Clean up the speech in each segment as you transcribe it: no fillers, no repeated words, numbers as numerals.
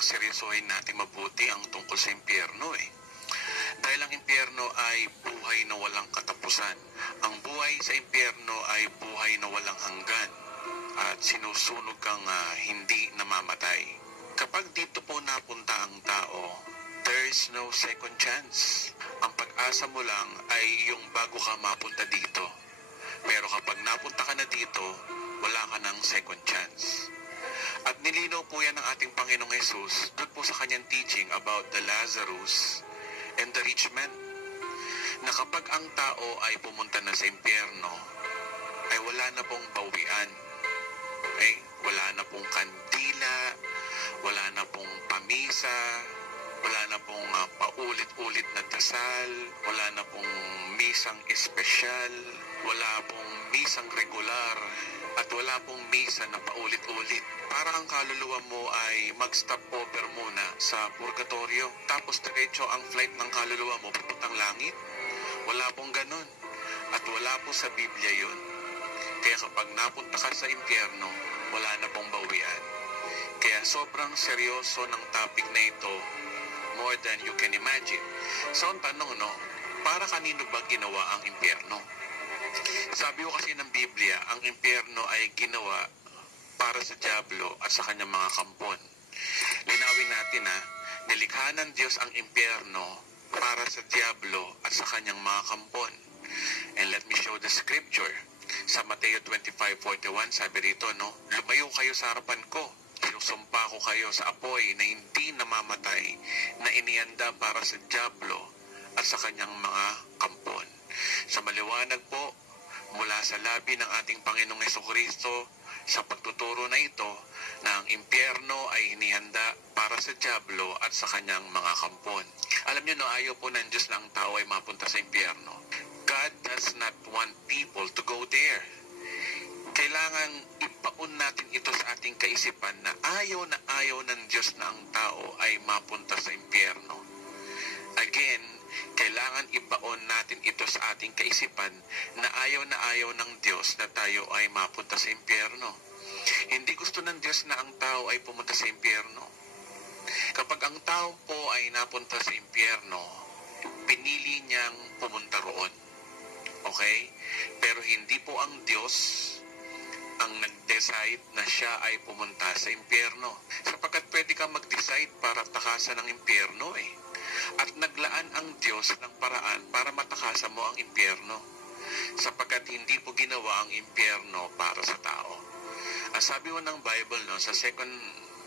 seryosohin natin mabuti ang tungkol sa impyerno Dahil ang impyerno ay buhay na walang katapusan. Ang buhay sa impyerno ay buhay na walang hanggan at sinusunog kang hindi namamatay. Kapag dito po napunta ang tao, there is no second chance. Ang pag-asa mo lang ay yung bago ka mapunta dito. Pero kapag napunta ka na dito, wala ka ng second chance. At nilinaw po yan ng ating Panginoong Jesus doon po sa kanyang teaching about the Lazarus and the rich man, na kapag ang tao ay pumunta na sa impyerno, ay wala na pong bawian. Okay? Wala na pong kandila, wala na pong pamisa, wala na pong paulit-ulit na dasal, wala na pong misang espesyal, wala pong misang regular, at wala pong misa na paulit-ulit. Para ang kaluluwa mo ay mag-stop over muna sa purgatorio, tapos diretso ang flight ng kaluluwa mo papuntang langit. Wala pong ganun. At wala po sa Biblia yun. Kaya kapag napunta ka sa impyerno, wala na pong bawian. Kaya sobrang seryoso ng topic na ito, more than you can imagine. So ang tanong, para kanino ba ginawa ang impyerno? Sabi ko kasi ng Biblia, ang impyerno ay ginawa para sa dyablo at sa kanyang mga kampon. Linawin natin nilikha ng Diyos ang impyerno para sa dyablo at sa kanyang mga kampon. And let me show the scripture. Sa Mateo 25:41, sabi rito, lumayo kayo sa harapan ko. Sinusumpa ko kayo sa apoy na hindi namamatay, na inihanda para sa dyablo at sa kanyang mga kampon. Sa maliwanag po, mula sa labi ng ating Panginoong Jesucristo, sa pagtuturo na ito, na ang impyerno ay hinihanda para sa dyablo at sa kanyang mga kampon. Alam niyo, ayaw po ng Diyos na ang tao ay mapunta sa impyerno. God does not want people to go there. Kailangan ipaun natin ito sa ating kaisipan na ayaw ng Diyos na ang tao ay mapunta sa impyerno. Again, kailangan ibaon natin ito sa ating kaisipan na ayaw ng Diyos na tayo ay mapunta sa impyerno. Hindi gusto ng Diyos na ang tao ay pumunta sa impyerno. Kapag ang tao po ay napunta sa impyerno, pinili niyang pumunta roon. Okay? Pero hindi po ang Diyos ang nag-decide na siya ay pumunta sa impyerno. Sapagkat pwede kang mag-decide para takasan ng impyerno At naglaan ang Diyos ng paraan para matakasan mo ang impyerno. Sapagkat hindi po ginawa ang impyerno para sa tao. Ang sabi mo ng Bible sa 2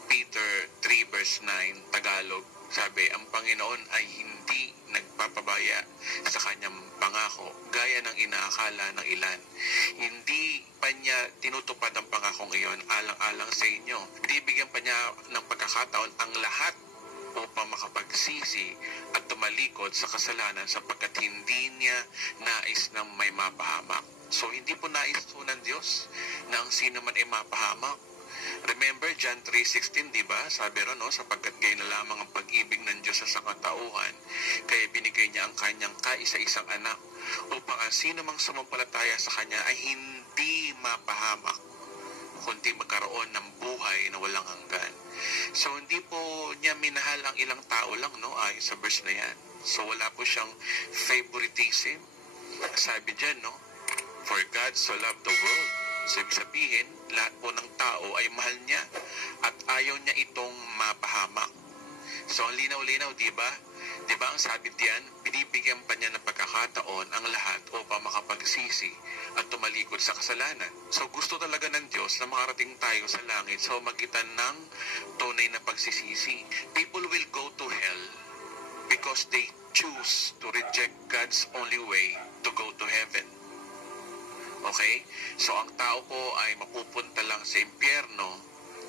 Peter 3 verse 9, Tagalog, sabi, ang Panginoon ay hindi nagpapabaya sa kanyang pangako gaya ng inaakala ng ilan. Hindi pa niya tinutupad ang pangakong iyon alang-alang sa inyo. Bibigyan pa niya ng pagkakataon ang lahat upang makapagsisi at tumalikod sa kasalanan sapagkat hindi niya nais na may mapahamak. So hindi po nais po ng Diyos na ang sino man ay mapahamak. Remember John 3:16, diba? Sabi ron, sapagkat gayon na lamang ang pag-ibig ng Diyos sa sangkatauhan, kaya binigay niya ang kanyang kaisa-isang anak upang ang sino mang sumampalataya sa kanya ay hindi mapahamak, kundi magkaroon ng buhay na walang hanggan. So, hindi po niya minahal ang ilang tao lang, ayon sa verse na yan. So, wala po siyang favoritism. Sabi dyan, for God so loved the world. So, ibig sabihin, lahat po ng tao ay mahal niya at ayaw niya itong mapahamak. So, ang linaw-linaw, diba? Diba ang sabi diyan, binibigyan pa niya ng pagkakataon ang lahat upang makapagsisi at tumalikod sa kasalanan. So, gusto talaga ng Diyos na makarating tayo sa langit sa magitan ng tunay na pagsisisi. People will go to hell because they choose to reject God's only way to go to heaven. Okay? So, ang tao po ay mapupunta lang sa impyerno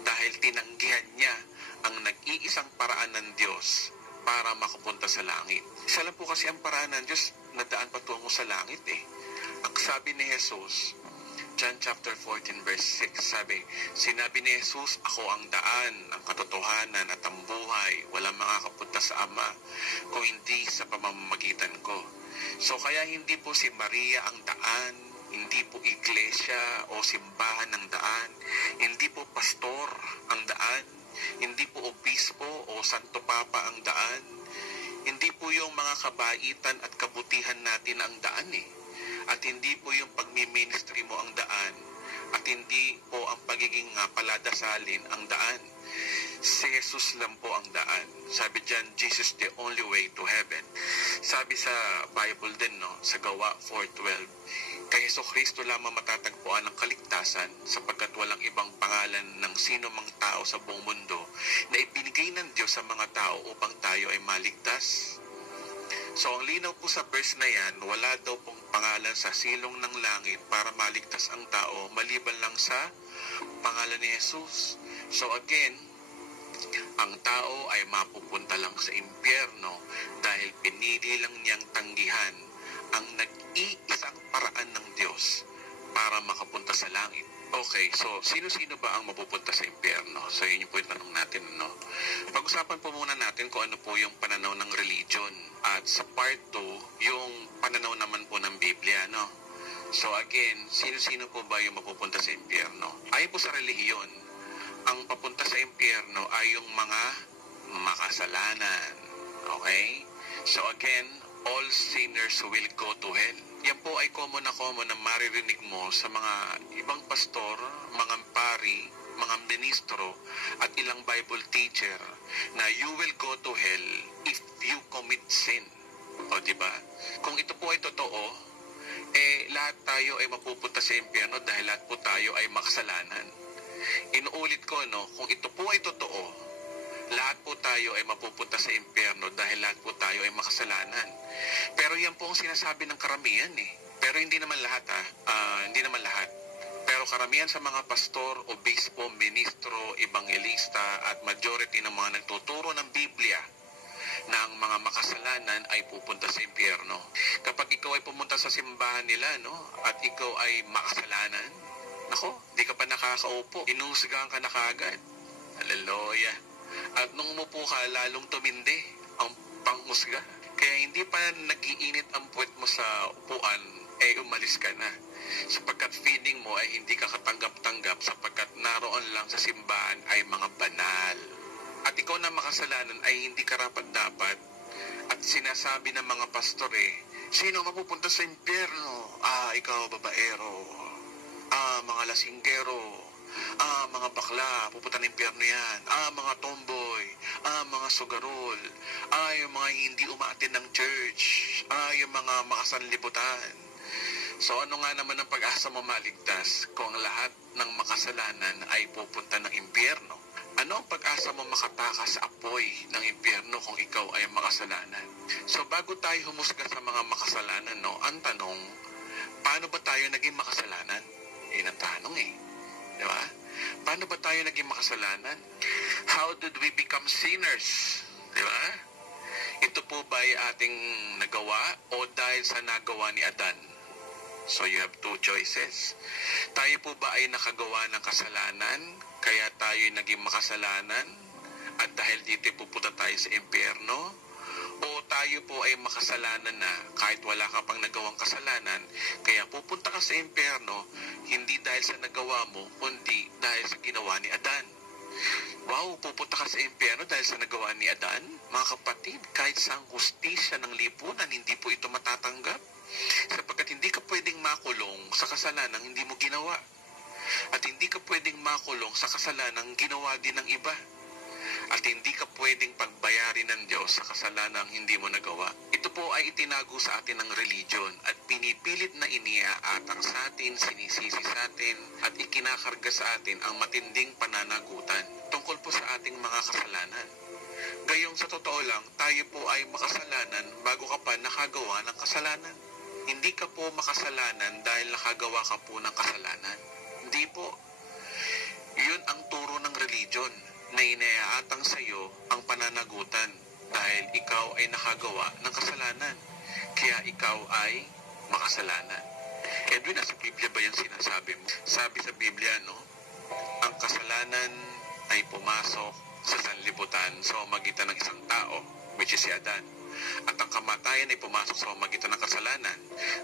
dahil tinanggihan niya ang nag-iisang paraan ng Diyos para makapunta sa langit. Isa lang po kasi ang paraan ng Diyos na daan patungo sa langit Ang sabi ni Jesus, John chapter 14 verse 6, sinabi ni Jesus, ako ang daan, ang katotohanan at ang buhay. Walang makakapunta sa Ama kung hindi sa pamamagitan ko. So kaya hindi po si Maria ang daan, hindi po iglesia o simbahan ng daan, hindi po pastor ang daan, Hindi po obispo o santo papa ang daan. Hindi po yung mga kabaitan at kabutihan natin ang daan eh. At hindi po yung pagmi-ministry mo ang daan. At hindi po ang pagiging paladasalin ang daan. Si Jesus lang po ang daan. Sabi diyan, Jesus the only way to heaven. Sabi sa Bible din, no, sa Gawa 4:12, kay Jesucristo lamang matatagpuan ang kaligtasan sapagkat walang ibang pangalan ng sino mang tao sa buong mundo na ibinigay ng Diyos sa mga tao upang tayo ay maligtas. So ang linaw po sa verse na yan, wala daw pong pangalan sa silong ng langit para maligtas ang tao maliban lang sa pangalan ni Jesus. So again, ang tao ay mapupunta lang sa impyerno dahil pinili lang niyang tanggihan ang nag-iisang paraan ng Diyos para makapunta sa langit. Okay, so sino-sino ba ang mapupunta sa impyerno? So yun yung po yung tanong natin, no? Pag-usapan po muna natin kung ano po yung pananaw ng religion. At sa part 2, yung pananaw naman po ng Biblia, no? So again, sino-sino po ba yung mapupunta sa impyerno? Ayon po sa relihiyon, ang papunta sa impyerno ay yung mga makasalanan. Okay? So again, all sinners will go to hell. Yan po ay common na maririnig mo sa mga ibang pastor, mga pari, mga ministro, at ilang Bible teacher na you will go to hell if you commit sin. O diba? Kung ito po ay totoo, lahat tayo ay mapupunta sa impyerno dahil lahat po tayo ay makasalanan. Inuulit ko, no, kung ito po ay totoo, lahat po tayo ay mapupunta sa impyerno dahil lahat po tayo ay makasalanan. Pero yan po ang sinasabi ng karamihan eh. Pero hindi naman lahat hindi naman lahat. Pero karamihan sa mga pastor, obispo, ministro, ebangelista at majority ng mga nagtuturo ng Biblia na ang mga makasalanan ay pupunta sa impyerno. Kapag ikaw ay pumunta sa simbahan nila, no, at ikaw ay makasalanan, nako, di ka pa nakakaupo, inusgahan ka na kaagad. Hallelujah. At nung umupo ka, lalong tumindi ang panghusga. Kaya hindi pa nag-iinit ang puwet mo sa upuan, umalis ka na. Sapagkat feeling mo ay hindi ka katanggap-tanggap sapagkat naroon lang sa simbahan ay mga banal. At ikaw na makasalanan ay hindi karapat-dapat. At sinasabi ng mga pastor sino mapupunta sa impyerno? Ikaw babaero. Mga lasinggero. Mga bakla, pupunta ng impyerno yan. Mga tomboy. Mga sugarol. Yung mga hindi umaattend ng church. Yung mga makasanlibutan. So ano nga naman ang pag-asa mo maligtas kung lahat ng makasalanan ay pupunta ng impyerno? Ano ang pag-asa mo makatakas sa apoy ng impyerno kung ikaw ay makasalanan? So bago tayo humusga sa mga makasalanan, no, ang tanong, paano ba tayo naging makasalanan? Yun ang tanong Di ba? Paano ba tayo naging makasalanan? How did we become sinners? Di ba? Ito po ba ay ating nagawa o dahil sa nagawa ni Adan? So you have two choices. Tayo po ba ay nakagawa ng kasalanan, kaya tayo naging makasalanan, at dahil dito pupunta tayo sa impyerno? O tayo po ay makasalanan na kahit wala ka pang nagawang kasalanan, kaya pupunta ka sa impyerno, hindi dahil sa nagawa mo, kundi dahil sa ginawa ni Adan. Wow, pupunta ka sa impyerno dahil sa nagawa ni Adan? Mga kapatid, kahit sa hustisya ng lipunan, hindi po ito matatanggap. Sapagkat hindi ka pwedeng makulong sa kasalanang hindi mo ginawa. At hindi ka pwedeng makulong sa kasalanang ginawa din ng iba. At hindi ka pwedeng pagbayarin ng Diyos sa kasalanang hindi mo nagawa. Ito po ay itinago sa atin ng religion at pinipilit na iniaatang sa atin, sinisisi sa atin, at ikinakarga sa atin ang matinding pananagutan tungkol po sa ating mga kasalanan. Gayong sa totoo lang, tayo po ay makasalanan bago ka pa nakagawa ng kasalanan. Hindi ka po makasalanan dahil nakagawa ka po ng kasalanan. Hindi po. Yun ang turo ng religion na inaatang sa iyo ang pananagutan dahil ikaw ay nakagawa ng kasalanan. Kaya ikaw ay makasalanan. Edwin, nasa Biblia ba yung sinasabi mo? Sabi sa Biblia, no? Ang kasalanan ay pumasok sa sanlibutan sa magitan ng isang tao, which is si Adan. at ang kamatayan ay pumasok sa pamamagitan ng kasalanan.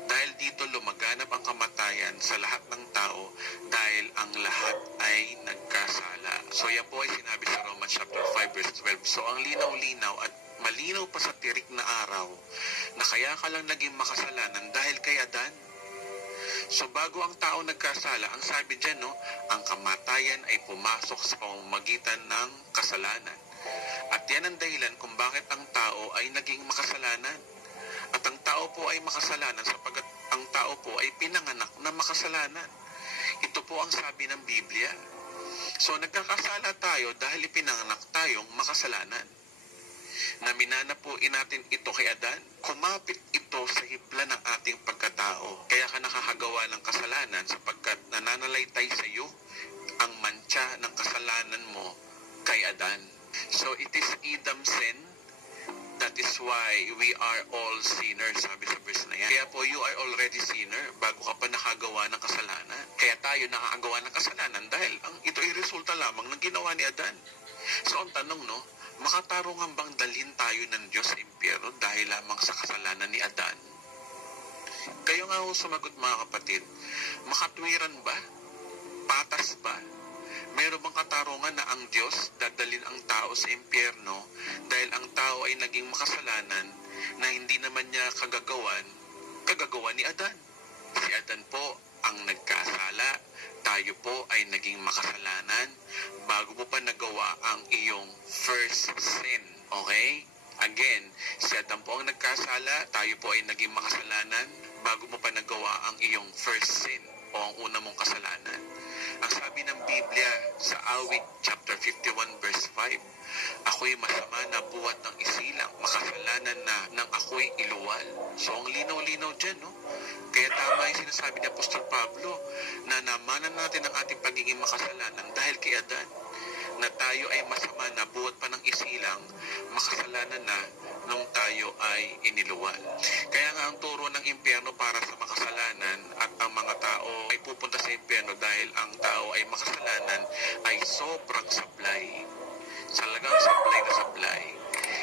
Dahil dito lumaganap ang kamatayan sa lahat ng tao dahil ang lahat ay nagkasala. So yan po ay sinabi sa Romans chapter 5 verse 12. So ang linaw-linaw at malinaw pa sa tirik na araw na kaya ka lang naging makasalanan dahil kay Adan. So bago ang tao nagkasala, ang sabi dyan, no, ang kamatayan ay pumasok sa pamamagitan ng kasalanan. At yan ang dahilan kung bakit ang tao ay naging makasalanan. At ang tao po ay makasalanan sapagkat ang tao po ay pinanganak na makasalanan. Ito po ang sabi ng Biblia. So nagkakasala tayo dahil ipinanganak tayong makasalanan. Naminana po natin ito kay Adan. Kumapit ito sa hibla ng ating pagkatao. Kaya ka nakakagawa ng kasalanan sapagkat nananalaytay sa iyo ang mantsa ng kasalanan mo kay Adan. So it is Adam's sin. That is why we are all sinners, sabi sa verse na yan. Kaya po you are already sinner bago ka pa nakagawa ng kasalanan. Kaya tayo nakakagawa ng kasalanan dahil ito ay resulta lamang ng ginawa ni Adan. So ang tanong, no, makatarungan bang dalhin tayo ng Diyos sa impyerno dahil lamang sa kasalanan ni Adan? Kayo nga ho sumagot mga kapatid, makatwiran ba? Patas ba? Meron bang katarungan na ang Diyos dadalhin ang tao sa impyerno dahil ang tao ay naging makasalanan na hindi naman niya kagagawan ni Adan? Si Adan po ang nagkasala, tayo po ay naging makasalanan bago mo pa nagawa ang iyong first sin. Okay? Again, si Adan po ang nagkasala, tayo po ay naging makasalanan bago mo pa nagawa ang iyong first sin o ang una mong kasalanan. Ang sabi ng Biblia sa Awit chapter 51 verse 5, ako'y masama na buhat ng isilang, makasalanan na nang ako'y iluwal. So ang linaw-linaw dyan, no? Kaya tama yung sinasabi ni Apostol Pablo na namanan natin ang ating pagiging makasalanan dahil kay Adan, na tayo ay masama na buhat pa ng isilang, makasalanan na nung tayo ay iniluwal. Kaya nga ang turo ng impyerno para sa makasalanan at ang mga tao ay pupunta sa impyerno dahil ang tao ay makasalanan ay sobrang sablay. Talagang sablay na sablay.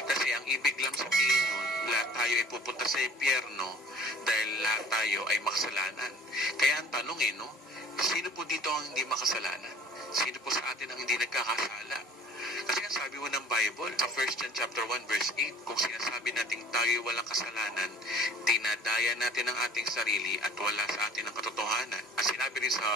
Kasi ang ibig lang sabihin nun, lahat tayo ay pupunta sa impyerno dahil lahat tayo ay makasalanan. Kaya ang tanong no, sino po dito ang hindi makasalanan? Sino po sa atin ang hindi nagkakasala? Kasi ang sabi mo ng Bible, sa 1 John chapter 1 verse 8, kung sinasabi natin tayo walang kasalanan, dinadaya natin ang ating sarili at wala sa atin ang katotohanan. At sinabi rin sa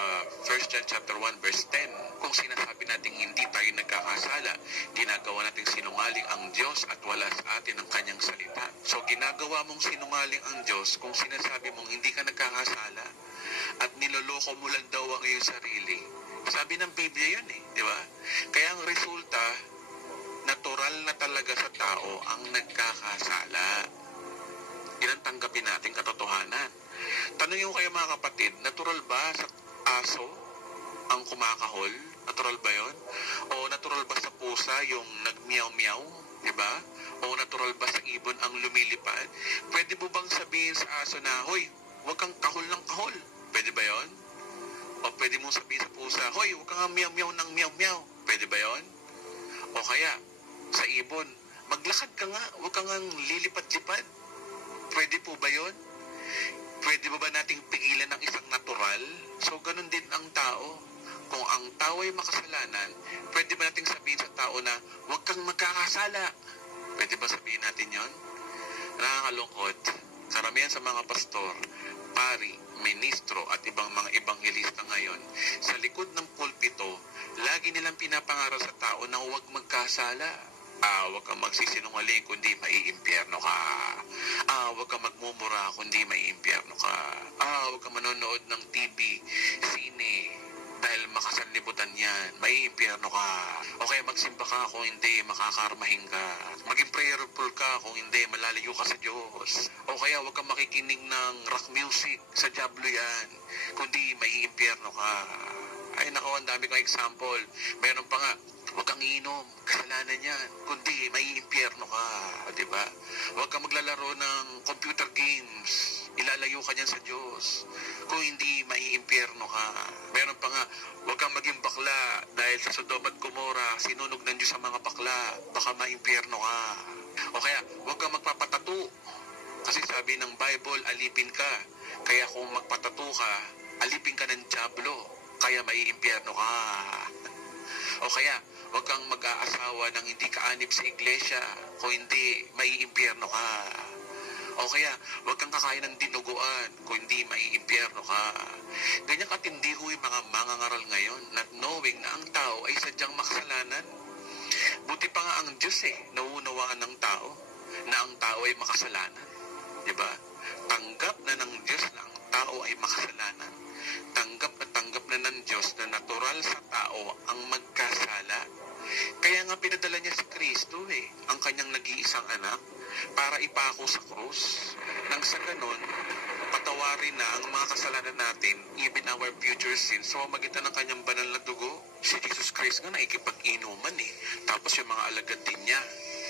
1 John chapter 1 verse 10, kung sinasabi natin hindi tayo nagkakasala, ginagawa nating sinungaling ang Diyos at wala sa atin ang kanyang salita. So ginagawa mong sinungaling ang Diyos kung sinasabi mong hindi ka nagkakasala at niloloko mo lang daw ang iyong sarili. Sabi ng Biblia yun di ba? Kaya ang resulta, natural na talaga sa tao ang nagkakasala. Yan ang tanggapin natin katotohanan. Tanong yung kayo mga kapatid, natural ba sa aso ang kumakahol? Natural ba yun? O natural ba sa pusa yung nagmiyaw-miyaw? Diba? O natural ba sa ibon ang lumilipad? Pwede mo bang sabihin sa aso na, hoy, huwag kang kahol ng kahol? Pwede ba yun? O pwede mong sabihin sa pusa, hoy, huwag kang miyaw-miyaw ng miyaw-miyaw. Pwede ba yon? O kaya, sa ibon, maglakad ka nga, huwag kang lilipat-lipad. Pwede po ba yon? Pwede ba nating pigilan ng isang natural? So, ganun din ang tao. Kung ang tao ay makasalanan, pwede ba nating sabihin sa tao na, huwag kang magkakasala? Pwede ba sabihin natin yon? Nakakalungkot. Karamihan sa mga pastor, pari, ministro at ibang mga ebanghelista ngayon, sa likod ng pulpito, lagi nilang pinapangaral sa tao na huwag magkasala. Huwag kang magsisinungaling kundi maiimpyerno ka. Huwag kang magmumura kundi maiimpyerno ka. Huwag kang manonood ng TV, sine, dahil makasanlibutan yan. Maiimpyerno ka. O kaya magsimba ka kung hindi, makakarmahin ka. Maging prayerful ka kung hindi, malalayo ka sa Diyos. O kaya huwag kang makikinig ng rock music, sa diablo yan. Kundi maiimpyerno ka. Ay nako, ang dami kong example. Meron pa nga, Huwag kang iinom, kasalanan yan. Kundi, maiimpyerno ka, di ba? Huwag kang maglalaro ng computer games. Ilalayo ka niyan sa Diyos. Kung hindi, maiimpyerno ka. Meron pa nga, huwag kang maging bakla dahil sa Sodom at Gomora, sinunog ng Diyos sa mga bakla. Baka maimpyerno ka. O kaya, huwag kang magpapatato. Kasi sabi ng Bible, alipin ka. Kaya kung magpatato ka, alipin ka ng dyablo. Kaya maiimpyerno ka. O kaya, huwag kang mag-aasawa ng hindi kaanib sa iglesia. Kung hindi, maiimpyerno ka. O kaya, huwag kang kakain ng dinuguan. Kung hindi, maiimpyerno ka. Ganyan katindi ho yung mga mangangaral ngayon, not knowing na ang tao ay sadyang makasalanan. Buti pa nga ang Diyos nauunawaan ng tao na ang tao ay makasalanan. Diba? Tanggap na ng Diyos na ang tao ay makasalanan. Tanggap na ng Diyos na natural sa tao ang magkasala. Kaya nga pinadala niya si Kristo ang kanyang nag-iisang anak para ipako sa krus. Nang sa ganon, patawarin na ang mga kasalanan natin, even our future sins, sa pamamagitan ng kanyang banal na dugo. Si Jesus Christ nga nakikipag-inuman Tapos yung mga alagad din niya.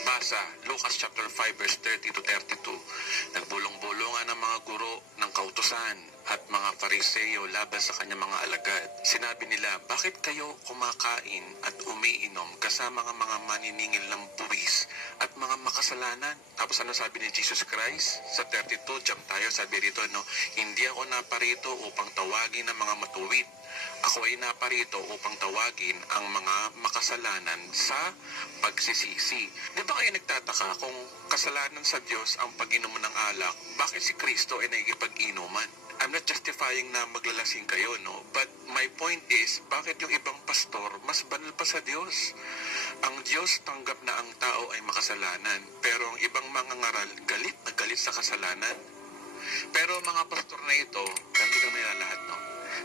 Basa, Lucas chapter 5 verse 30 to 32. Nagbulong-bulungan ng mga guro ng kautusan at mga Fariseo laban sa kanyang mga alagad. Sinabi nila, bakit kayo kumakain at umiinom kasama ng mga maniningil ng buwis at mga makasalanan? Tapos ano sabi ni Jesus Christ? Sa 32, jump tayo, sabi rito, hindi ako naparito upang tawagin ang mga matuwid. Ako ay naparito upang tawagin ang mga makasalanan sa pagsisisi. Di ba kayo nagtataka kung kasalanan sa Diyos ang pag-inom ng alak, bakit si Kristo ay nagkipag-inuman? I'm not justifying na maglalasing kayo, But my point is, bakit yung ibang pastor mas banal pa sa Diyos? Ang Diyos tanggap na ang tao ay makasalanan, pero ang ibang mga ngaral, galit na galit sa kasalanan. Pero mga pastor na ito, ganda kami na lahat,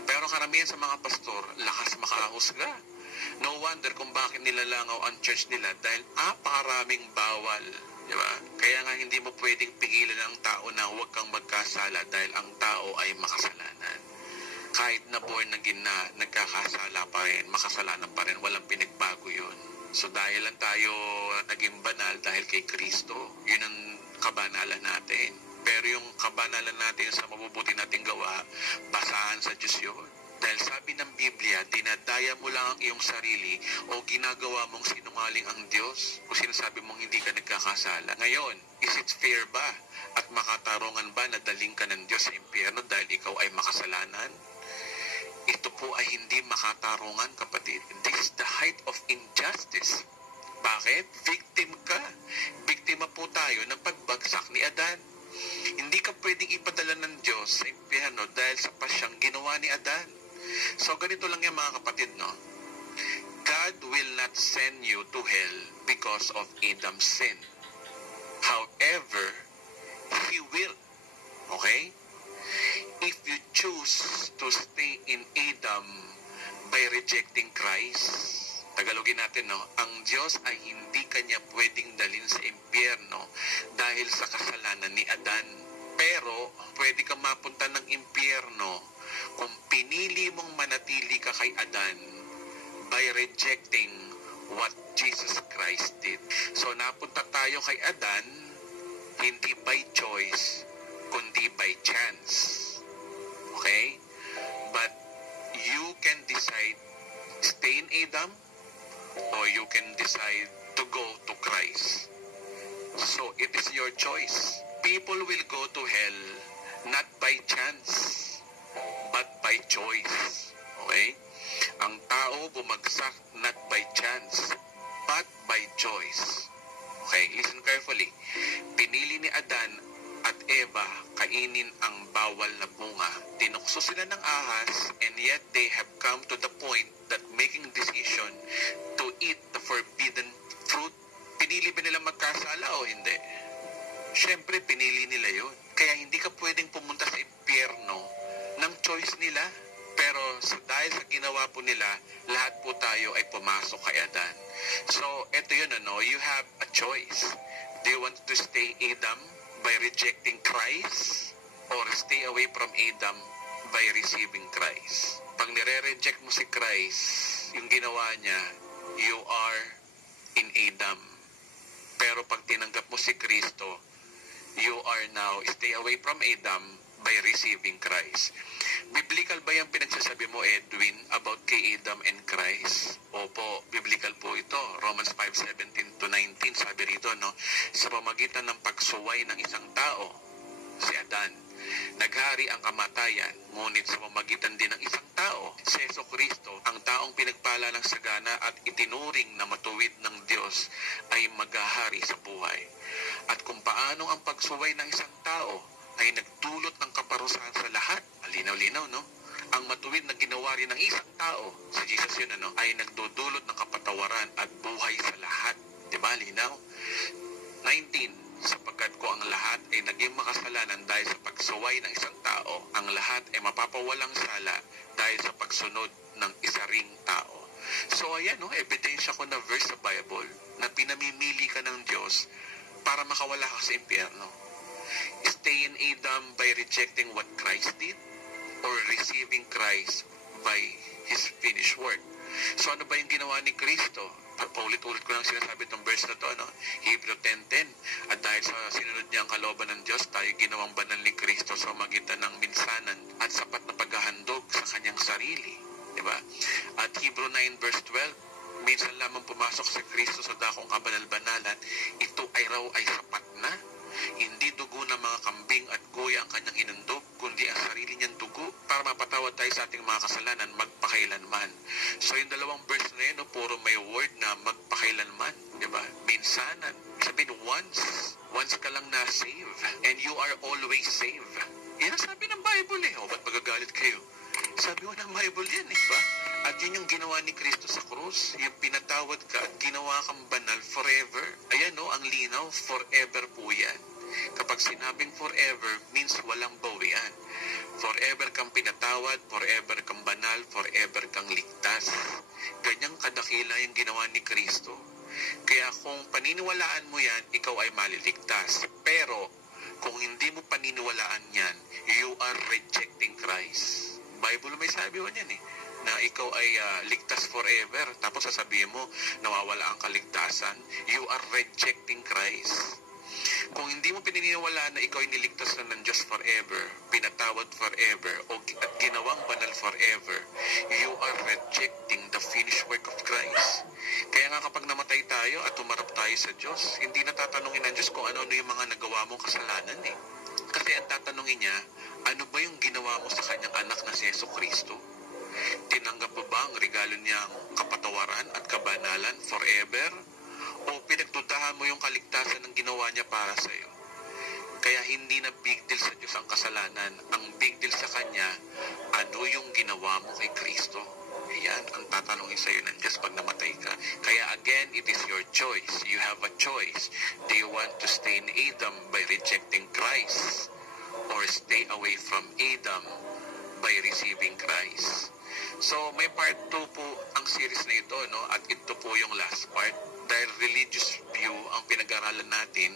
Pero karamihan sa mga pastor, lakas makahusga. No wonder kung bakit nilalangaw ang church nila dahil apakaraming bawal. Diba? Kaya nga hindi mo pwedeng pigilan ang tao na huwag kang magkasala dahil ang tao ay makasalanan. Kahit na born again na nagkakasala pa rin, makasalanan pa rin, walang pinagbago yun. So dahil lang tayo naging banal dahil kay Kristo, yun ang kabanalan natin. Pero yung kabanalan natin sa mabubuti nating gawa, basahan sa Diyos yun. Dahil sabi ng Biblia, dinadaya mo lang ang iyong sarili o ginagawa mong sinungaling ang Diyos o sinasabi mong hindi ka nagkakasala. Ngayon, is it fair ba at makatarungan ba na daling ka ng Diyos sa impyerno dahil ikaw ay makasalanan? Ito po ay hindi makatarungan, kapatid. This is the height of injustice. Bakit? Victim ka. Biktima po tayo ng pagbagsak ni Adan. Hindi ka pwedeng ipadala ng Diyos sa impyerno dahil sa pasyang ginawa ni Adan. So ganito lang yan mga kapatid, God will not send you to hell because of Adam's sin. However, He will. Okay? If you choose to stay in Adam by rejecting Christ, Tagalogin natin, ang Diyos ay hindi kanya pwedeng dalhin sa impyerno dahil sa kasalanan ni Adan. Pero, pwede kang mapunta ng impyerno kung pinili mong manatili ka kay Adan by rejecting what Jesus Christ did. So, napunta tayo kay Adan, hindi by choice, kundi by chance. Okay? But, you can decide stay in Adam, or you can decide to go to Christ. So, it is your choice. People will go to hell not by chance, but by choice. Okay? Ang tao bumagsak not by chance, but by choice. Okay, listen carefully. Pinili ni Adan at Eva kainin ang bawal na bunga. Tinukso sila ng ahas, and yet they have come to the point that making decision to eat the forbidden fruit. Pinili ba nila magkasala o hindi? Siyempre, pinili nila yun. Kaya hindi ka pwedeng pumunta sa impyerno ng choice nila. Pero dahil sa ginawa po nila, lahat po tayo ay pumasok kay Adan. So, eto yun, you have a choice. Do you want to stay Adam by rejecting Christ, or stay away from Adam by receiving Christ? Pag nire-reject mo si Christ, yung ginawa niya, you are in Adam. Pero pag tinanggap mo si Kristo, you are now, stay away from Adam by receiving Christ. Biblical ba yung pinagsasabi mo, Edwin, about kay Adam and Christ? Opo, biblical po ito. Romans 5:17 to 19, sabi rito, no? Sa pamagitan ng pagsuway ng isang tao, si Adan, naghari ang kamatayan, ngunit sa pamagitan din ng isang tao, si Jesucristo, ang taong pinagpala ng sagana at itinuring na matuwid ng Diyos, ay maghahari sa buhay. At kung paano ang pagsuway ng isang tao ay nagdulot ng kaparusahan sa lahat, malinaw-linaw, no? Ang matuwid na ginawa rin ng isang tao, si Jesus yun, ano, ay nagdudulot ng kapatawaran at buhay sa lahat. Diba, linaw? 19, sapagkat ko ang lahat ay naging makasalanan dahil sa pagsuway ng isang tao, ang lahat ay mapapawalang sala dahil sa pagsunod ng isa ring tao. So ayan, no, ebidensya ko na verse sa Bible na pinamimili ka ng Diyos para makawala ka sa impyerno. Stay in Adam by rejecting what Christ did or receiving Christ by His finished work. So ano ba yung ginawa ni Kristo? Paulit-ulit ko lang sinasabi itong verse na to, no? Hebrew 10:10. At dahil sa sinunod niya ang kalooban ng Diyos, tayo ginawang banal ni Kristo sa magitan ng minsanan at sapat na paghahandog sa kanyang sarili. Diba? At Hebrew 9:12, minsan lamang pumasok si Kristo sa dakong kabanal-banalan, ito ay raw ay sapat na. Hindi dugo ng mga kambing at goya ang kanyang inundog, kundi ang sarili niyang dugo para mapatawad tayo sa ating mga kasalanan magpakailanman. So yung dalawang verse na yun, no, puro may word na magpakailanman, di ba? Minsanan. Sabihin, once ka lang na-save, and you are always saved. Yan ang sabi ng Bible eh. O, ba't magagalit kayo? Sabi mo ng Bible yan, eh, ba? At yun yung ginawa ni Kristo sa krus, yung pinatawad ka at ginawa kang banal forever. Ayan, no, ang linaw, forever po yan. Kapag sinabing forever, means walang bawian. Forever kang pinatawad, forever kang banal, forever kang ligtas. Ganyang kadakila yung ginawa ni Kristo. Kaya kung paniniwalaan mo yan, ikaw ay maliligtas. Pero, kung hindi mo paniniwalaan yan, you are rejecting Christ. Bible may sabi mo yan eh, na ikaw ay ligtas forever. Tapos sasabihin mo, nawawala ang kaligtasan, you are rejecting Christ. Kung hindi mo pininiwalaan na ikaw ay niligtas na ng Diyos forever, pinatawad forever, at ginawang banal forever, you are rejecting the finished work of Christ. Kaya nga kapag namatay tayo at tumarap tayo sa Diyos, hindi na tatanungin ng Diyos kung ano-ano yung mga nagawa mong kasalanan eh. Kasi ang tatanungin niya, ano ba yung ginawa mo sa kanyang anak na si Jesucristo? Tinanggap mo ba ang regalo niyang kapatawaran at kabanalan forever? O pinagdudahan mo yung kaligtasan ng ginawa niya para sa iyo? Kaya hindi na big deal sa Diyos ang kasalanan. Ang big deal sa Kanya, ano yung ginawa mo kay Kristo? Ayan, ang tatanungin sa iyo ng Diyos pag namatay ka. Kaya again, it is your choice. You have a choice. Do you want to stay in Adam by rejecting Christ? Or stay away from Adam by receiving Christ? So, may part 2 po ang series na ito, no? At ito po yung last part. Dahil religious view ang pinag-aralan natin,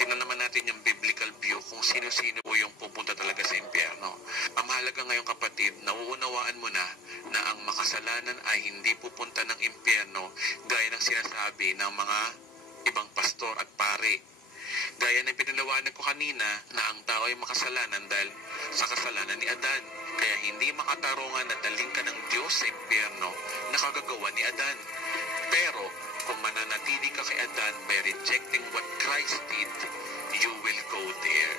tingnan naman natin yung biblical view kung sino-sino po yung pupunta talaga sa impyerno. Ang mahalaga ngayon, kapatid, nauunawaan mo na ang makasalanan ay hindi pupunta ng impyerno gaya ng sinasabi ng mga ibang pastor at pare. Gaya ng pinalawanag ko kanina na ang tao ay makasalanan dahil sa kasalanan ni Adan. Kaya hindi makatarungan na daling ka ng Diyos sa impyerno na kagagawa ni Adan. Pero kung mananatili ka kay Adan by rejecting what Christ did, you will go there.